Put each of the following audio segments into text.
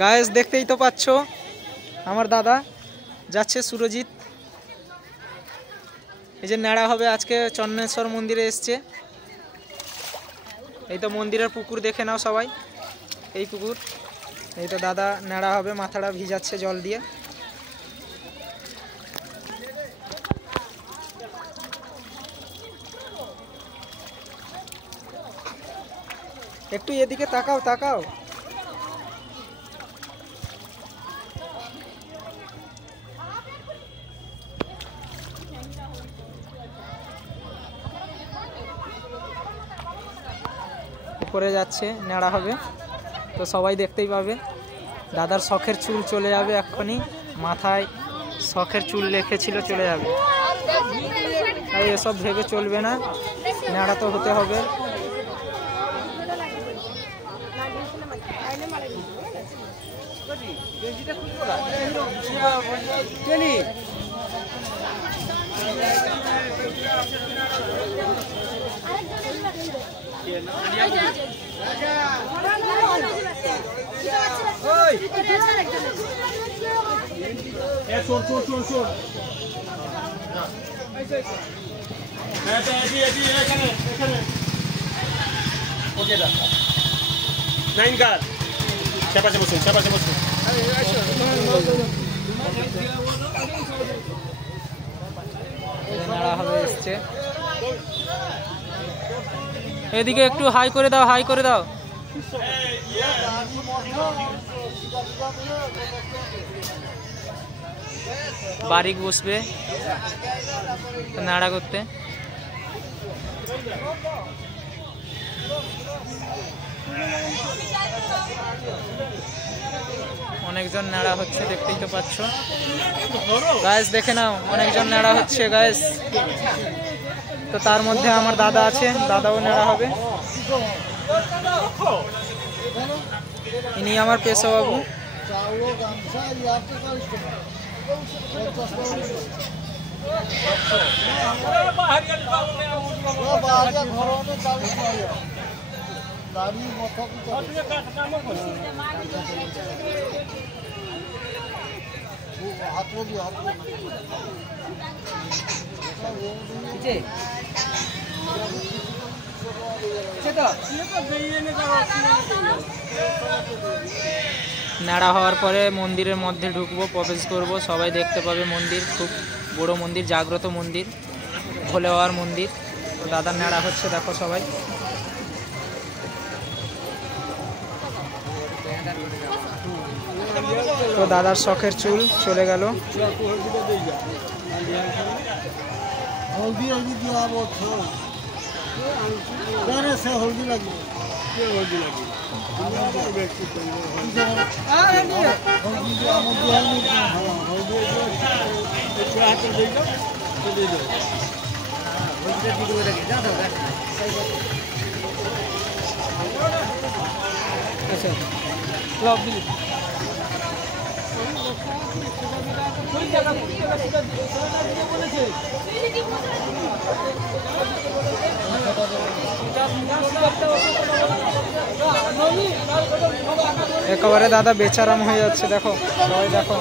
Guys দেখতেই তো পাচ্ছ আমার দাদা যাচ্ছে সুরজিৎ। এই যে নেড়া হবে আজকে চন্নেশ্বর মন্দিরে এসছে। এই তো মন্দিরের পুকুর দেখে নাও সবাই, এই পুকুর। এই তো দাদা নেড়া হবে, মাথাটা ভিজাচ্ছে জল দিয়ে। একটু এদিকে তাকাও তাকাও। উপরে যাচ্ছে, নেড়া হবে, তো সবাই দেখতেই পাবে। দাদার শখের চুল চলে যাবে এক্ষুনি, মাথায় শখের চুল রেখেছিল, চলে যাবে। তাই এসব ভেবে চলবে না, নেড়া তো হতে হবে। এদিকে একটু হাই করে দাও, হাই করে দাও। বারিক বসবে নাড়া করতে। অনেকজন নাড়া হচ্ছে, দেখতেই তো পাচ্ছ গাইস, দেখে নাও অনেকজন নাড়া হচ্ছে গাইস। তো তার মধ্যে আমার দাদা আছে, দাদাও নেড়া হবে। ইনি আমার পেশাবাবু। নাড়া হওয়ার পরে মন্দিরের মধ্যে ঢুকবো, প্রবেশ করব, সবাই দেখতে পাবে। মন্দির খুব বড় মন্দির, জাগ্রত মন্দির, ভোলে বাবার মন্দির। দাদার নাড়া হচ্ছে, দেখো সবাই। তো দাদার শখের চুল চলে গেল। একেবারে দাদা বেচারাম হয়ে যাচ্ছে, দেখো সবাই দেখো।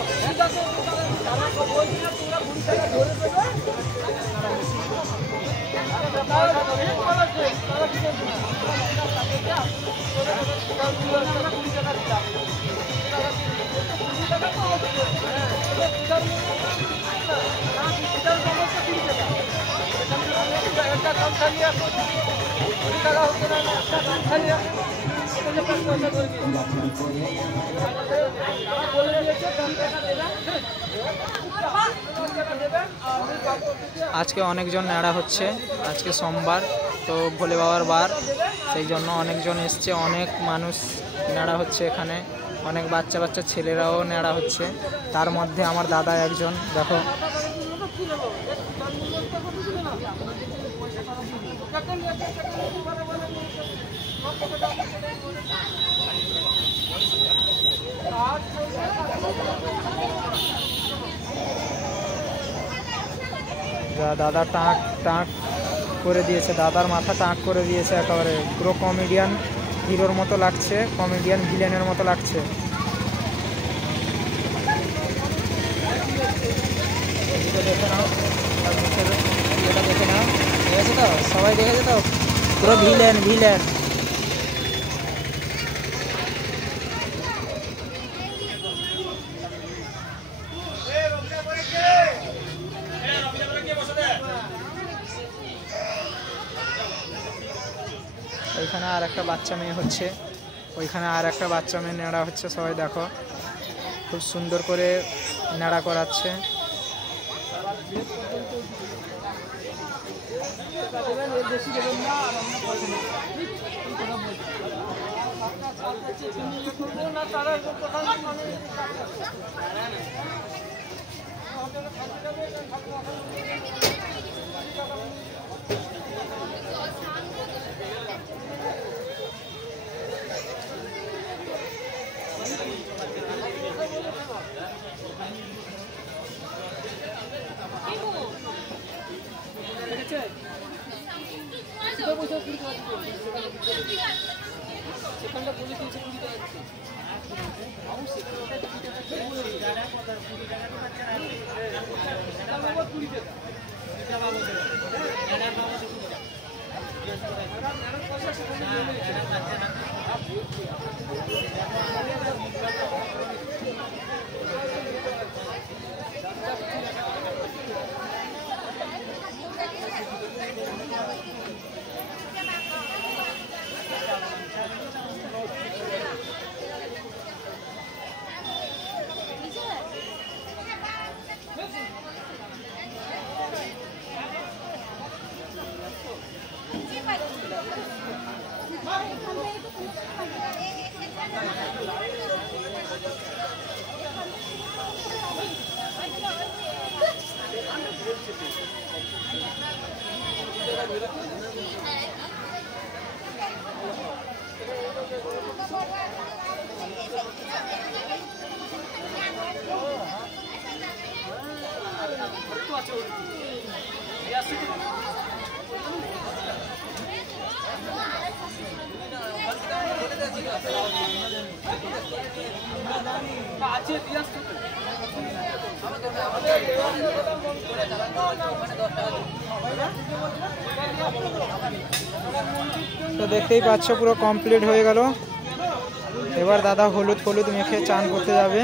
আজকে অনেকজন নেড়া হচ্ছে, আজকে সোমবার, তো ভোলে বাবার বার, সেই জন্য অনেকজন এসছে, অনেক মানুষ নেড়া হচ্ছে এখানে। অনেক বাচ্চা বাচ্চা ছেলেরাও নেড়া হচ্ছে, তার মধ্যে আমার দাদা একজন, দেখো। দাদা টাক টাক করে দিয়েছে, দাদার মাথা টাক করে দিয়েছে একেবারে, পুরো কমেডিয়ান হিরোর মতো লাগছে, কমেডিয়ান ভিলেনের মতো লাগছে। এদিকে দেখে নাও, তার মুখের ইয়েটা দেখে নাও, দেখেছো তো? সবাই দেখেছে তো? পুরো ভিলেন ভিলেন। ওইখানে আর একটা বাচ্চা মেয়ে হচ্ছে, ওইখানে আর একটা বাচ্চা মেয়ে নেড়া হচ্ছে। সবাই দেখো, খুব সুন্দর করে নেড়া করাচ্ছে। তো দেখতেই পাচ্ছ পুরো কমপ্লিট হয়ে গেল। এবার দাদা হলুদ ফলুদ মেখে চান করতে যাবে।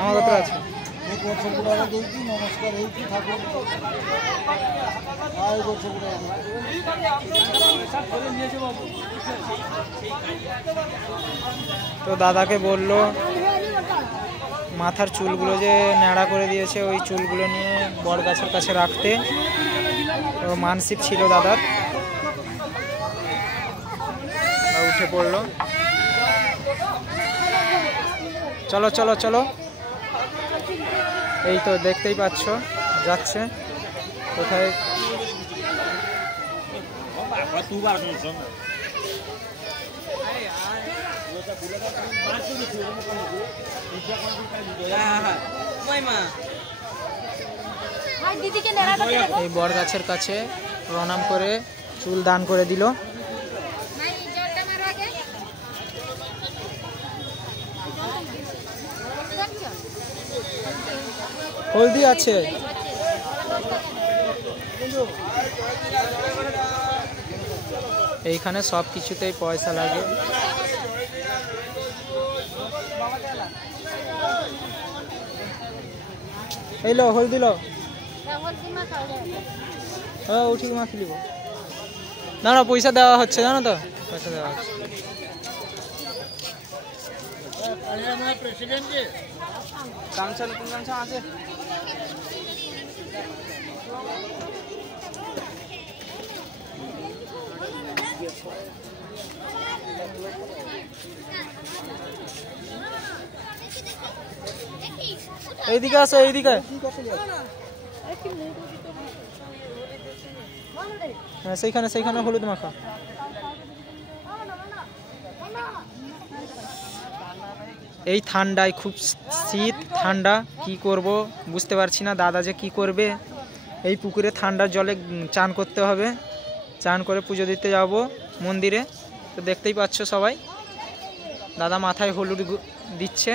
আমার কত আছে? নমস্কার, তো দাদাকে বললো মাথার চুলগুলো যে ন্যাড়া করে দিয়েছে ওই চুলগুলো নিয়ে বট গাছের কাছে রাখতে। তো মানসিক ছিল দাদার, উঠে পড়লো। চলো চলো চলো, এই তো দেখতেই পাচ্ছ যাচ্ছে কোথায়। এই বট গাছের কাছে প্রণাম করে চুল দান করে দিল। হলদি আছে, এইখানে সব কিছুতেই পয়সা লাগে। এই লো হলদি লো, হ্যাঁ উঠিয়ে মাখি লিব। না না পয়সা দেওয়া হচ্ছে, জানো তো পয়সা দেওয়া হচ্ছে। এইদিকে আসো, এইদিকে। হ্যাঁ সেইখানে সেইখানে হলুদ মাখা। এই ঠান্ডায় খুব শীত ঠান্ডা কি করব বুঝতে পারছি না। দাদা যে কি করবে, এই পুকুরে ঠান্ডার জলে চান করতে হবে, চান করে পুজো দিতে যাব মন্দিরে। তো দেখতেই পাচ্ছ সবাই, দাদা মাথায় হলুদ দিচ্ছে।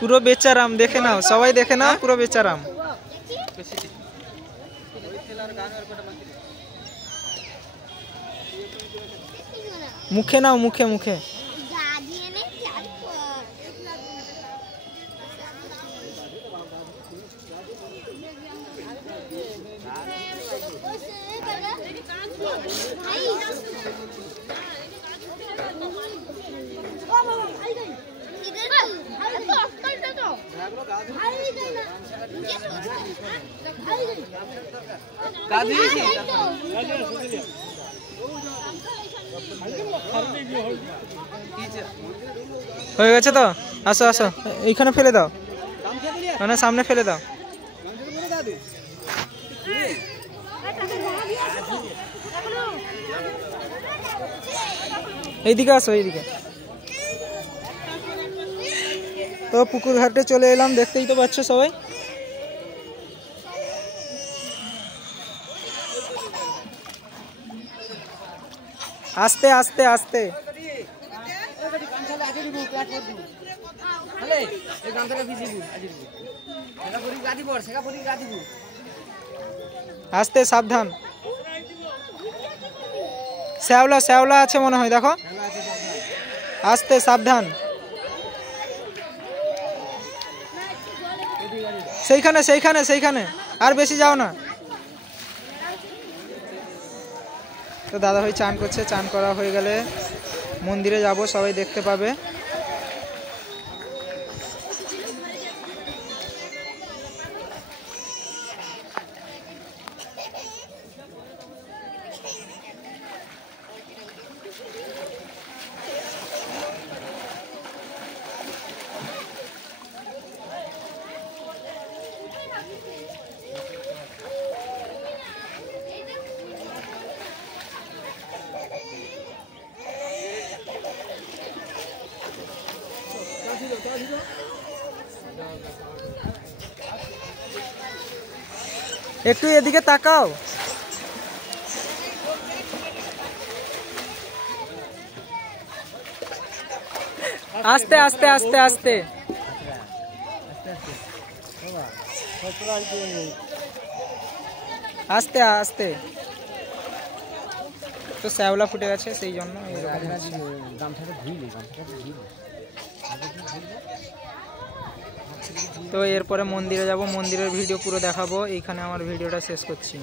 পুরো বেচারাম, দেখে নাও সবাই, দেখে নাও পুরো বেচারাম। মুখে নাও, মুখে মুখে। হয়ে গেছে তো, আসো আসো, এইখানে ফেলে দাও, মানে সামনে ফেলে দাও। এইদিকে আসো, এইদিকে। তো পুকুর ঘাটে চলে এলাম, দেখতেই তো পাচ্ছ সবাই। আস্তে আস্তে আস্তে, আস্তে সাবধান। শ্যাওলা শ্যাওলা আছে মনে হয়, দেখো, আস্তে সাবধান। সেইখানে সেইখানে সেইখানে, আর বেশি যাও না। তো দাদা ভাই চান করছে, চান করা হয়ে গেলে মন্দিরে যাব, সবাই দেখতে পাবে। একটু এদিকে তাকাও। আস্তে আস্তে আস্তে আস্তে, আস্তে আস্তে। তো শ্যাওলা ফুটে গেছে, সেই জন্য তো এরপরে মন্দিরে যাব, মন্দিরের ভিডিও পুরো দেখাবো। এইখানে আমার ভিডিওটা শেষ করছি।